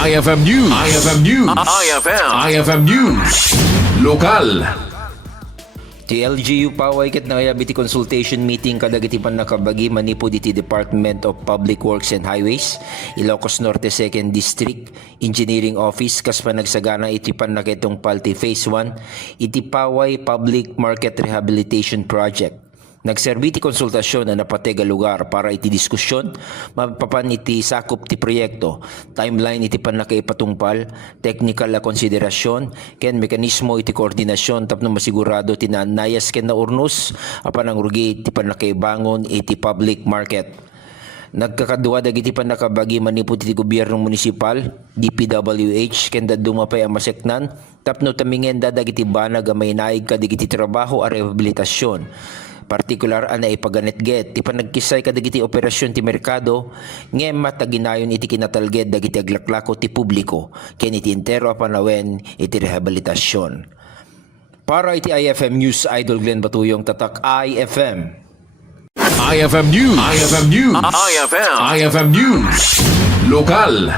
IFM News. IFM News. IFM News. Lokal. Ti LGU paway ket nangayabiti consultation meeting kadagiti pan nakabagi manipo diti Department of Public Works and Highways, Ilocos Norte 2nd District Engineering Office kas panagsagana iti pan nakitong palti Phase 1 iti paway Public Market Rehabilitation Project. Nagserbi ti konsultasyon na napatega lugar para iti diskusyon, mapapan iti sakop ti proyekto, timeline iti panakaipatungpal, technical na konsiderasyon, ken mekanismo iti koordinasyon tapno masigurado tinanayas ken na urnos, apan ang rugi iti panakaibangon iti public market. Nagkakadwa dagiti panakabagi manipod iti gobyernong munisipal, DPWH, ken dadumapay ang maseknan, tapno tamingen dagiti banag a may naig kadigiti trabaho a rehabilitasyon. Partikular na ipaganetget ti panagkisay kadagiti operasyon ti merkado ngem mataginayon iti kinatalged dagiti aglaklako ti publiko ken iti entero a panawen iti rehabilitasyon. Para iti IFM News, Idol Glenn Batuyong, tatak IFM. IFM News. IFM News. IFM News. Lokal.